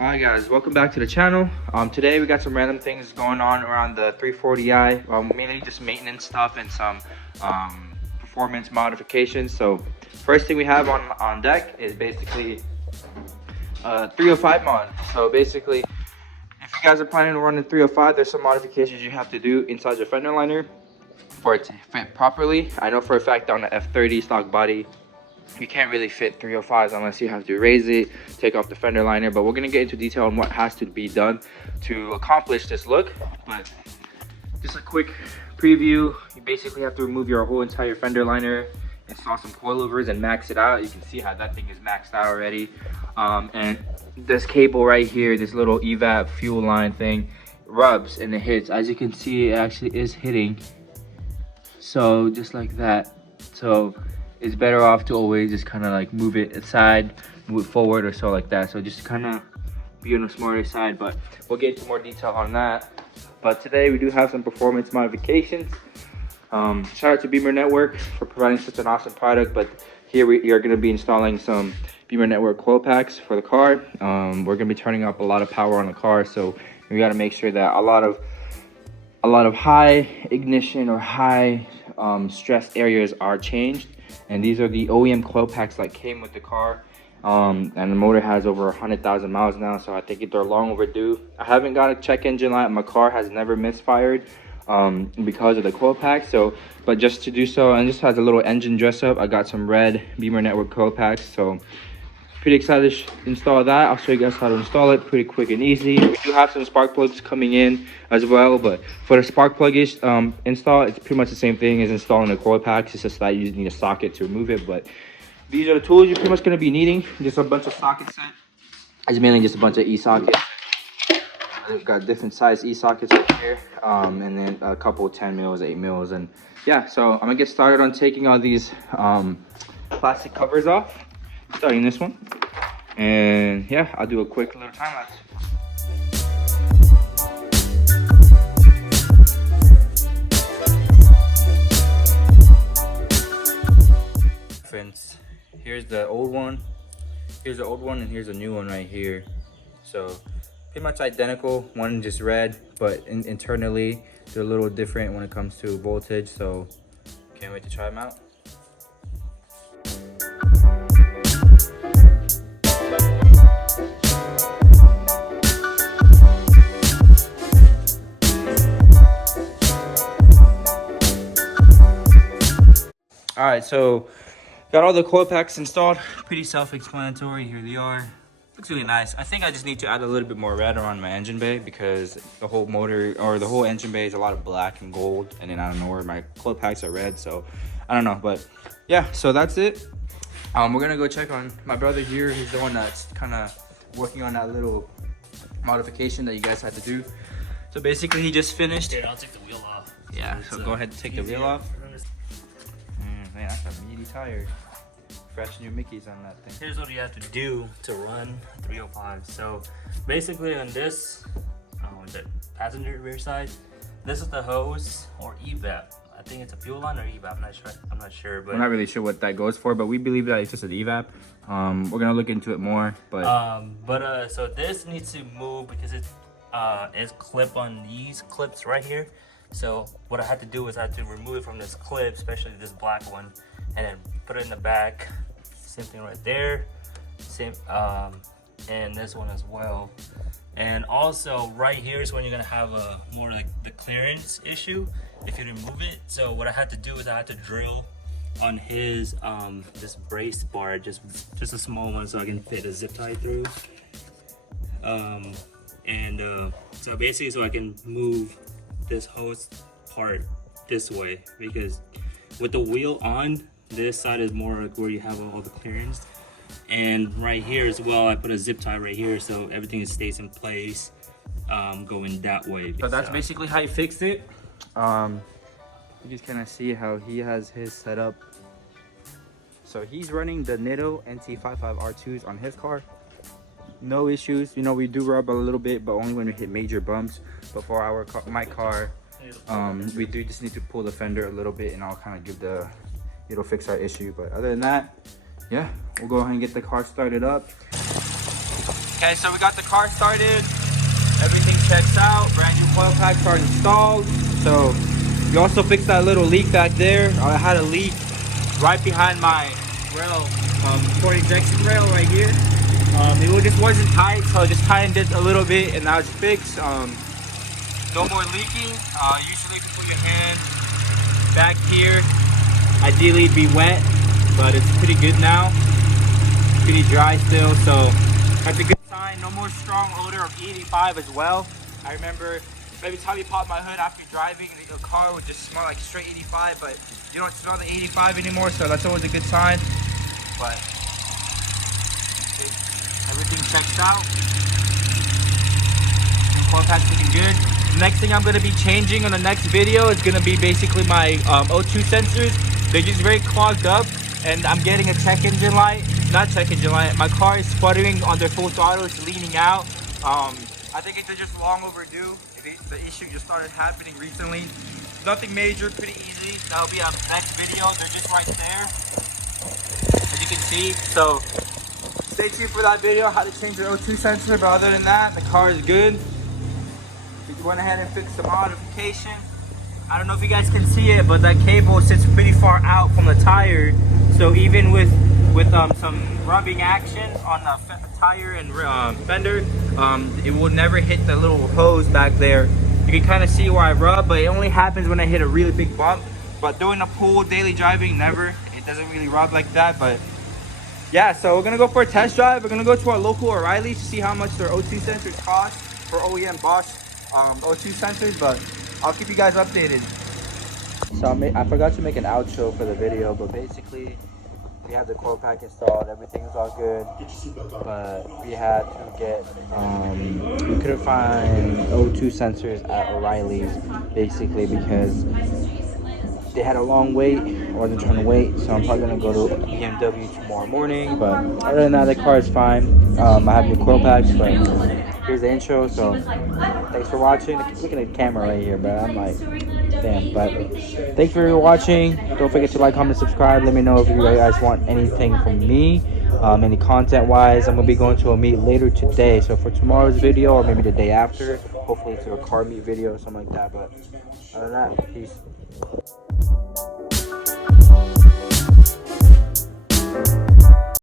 Hi guys, welcome back to the channel. Today we got some random things going on around the 340i, mainly just maintenance stuff and some performance modifications. So first thing we have on deck is basically 305 mod. So basically, if you guys are planning to run in 305, there's some modifications you have to do inside your fender liner for it to fit properly. I know for a fact on the F30 stock body, you can't really fit 305s unless you have to raise it, take off the fender liner, but we're going to get into detail on what has to be done to accomplish this look. But just a quick preview, you basically have to remove your whole entire fender liner, install some coilovers and max it out. You can see how that thing is maxed out already. And this cable right here, this little evap fuel line thing, rubs and it hits. As you can see, it actually is hitting, so just like that. So it's better off to always just kind of like move it aside, move it forward or so like that. So just kind of be on the smarter side, but we'll get into more detail on that. But today we do have some performance modifications. Shout out to BIMMER Network for providing such an awesome product. But here we are going to be installing some BIMMER Network coil packs for the car. We're going to be turning up a lot of power on the car, so we got to make sure that a lot of high ignition or high stress areas are changed. And these are the OEM coil packs that came with the car. And the motor has over 100,000 miles now, so I think they're long overdue. I haven't got a check engine light. My car has never misfired because of the coil pack. So, but just to do so, and this has a little engine dress up, I got some red BIMMER Network coil packs. So pretty excited to install that. I'll show you guys how to install it pretty quick and easy. We do have some spark plugs coming in as well, but for the spark plug install, it's pretty much the same thing as installing the coil packs. It's just that you need a socket to remove it. But these are the tools you're pretty much going to be needing. Just a bunch of socket set. It's mainly just a bunch of e-sockets. We've got different size e-sockets right here, and then a couple 10 mils, 8 mils, and yeah. So I'm gonna get started on taking all these plastic covers off, starting this one, and yeah, I'll do a quick little time lapse. Friends, here's the old one, and here's a new one right here. So pretty much identical, one just red, but internally they're a little different when it comes to voltage. So can't wait to try them out. All right, so got all the coil packs installed. Pretty self-explanatory. Here they are. Looks really nice. I think I just need to add a little bit more red around my engine bay because the whole motor or the whole engine bay is a lot of black and gold, and then I don't know where my coil packs are red, so I don't know. But yeah, so that's it. We're gonna go check on my brother here. He's the one that's kind of working on that little modification that you guys had to do. So basically he just finished. Dude, I'll take the wheel off. Yeah, so go ahead and take the wheel off. Man, that's a meaty tire. Fresh new Mickeys on that thing. Here's what you have to do to run 305. So basically on this, the passenger rear side, this is the hose or evap. I think it's a fuel line or evap. I'm not sure. But I'm not really sure what that goes for, but we believe that it's just an evap. We're gonna look into it more, but so this needs to move because it's clip on these clips right here. So what I had to do is I had to remove it from this clip, especially this black one, and then put it in the back. Same thing right there. Same, and this one as well. And also right here is when you're gonna have a more like the clearance issue if you remove it. So what I had to do is I had to drill on his this brace bar, just a small one, so I can fit a zip tie through. So basically, so I can move this hose part this way, because with the wheel on, this side is more like where you have all the clearance, and right here as well I put a zip tie right here so everything stays in place going that way. So that's basically how he fixed it. You just kind of see how he has his set up. So he's running the Nitto NT55R2s on his car. No issues. You know, we do rub a little bit, but only when we hit major bumps. But for my car, we do just need to pull the fender a little bit, and I'll kind of give it'll fix our issue. But other than that, yeah, we'll go ahead and get the car started up. Okay, so we got the car started. Everything checks out. Brand new coil packs are installed. So we also fixed that little leak back there. I had a leak right behind my rail, port injection rail right here. It just wasn't tight, so I just tightened it a little bit, and now it's fixed. No more leaking. Usually if you put your hand back here, ideally it'd be wet, but it's pretty good now. Pretty dry still, so that's a good sign. No more strong odor of E85 as well. I remember every time you pop my hood after driving, the car would just smell like straight 85, but you don't smell the 85 anymore, so that's always a good sign. But everything checks out. The coil pack's looking good. The next thing I'm going to be changing on the next video is going to be basically my O2 sensors. They're just very clogged up, and I'm getting a check engine light. Not check engine light. My car is sputtering under full throttle. It's leaning out. I think it's just long overdue. The issue just started happening recently. Nothing major, pretty easy. That'll be our next video. They're just right there, as you can see. So stay tuned for that video, how to change your O2 sensor. But other than that, the car is good. We went ahead and fixed the modification. I don't know if you guys can see it, but that cable sits pretty far out from the tire. So even with some rubbing action on the tire and fender, it will never hit the little hose back there. You can kind of see where I rub, but it only happens when I hit a really big bump. But doing the pool, daily driving, never. It doesn't really rub like that. But yeah, so we're gonna go for a test drive. We're gonna go to our local O'Reilly's to see how much their O2 sensors cost for OEM Bosch O2 sensors. But I'll keep you guys updated. So I forgot to make an outro for the video, but basically we have the coil pack installed, everything is all good, but we had to get, we couldn't find O2 sensors at O'Reilly's, basically because they had a long wait. I wasn't trying to wait, so I'm probably going to go to BMW tomorrow morning, but other than that, the car is fine. I have new coil packs, but here's the intro, so thanks for watching. Looking at the camera right here, but I'm like, damn. But thanks for watching. Don't forget to like, comment, subscribe. Let me know if you guys want anything from me, any content wise. I'm gonna be going to a meet later today, so for tomorrow's video or maybe the day after, hopefully it's a car meet video or something like that. But other than that, peace.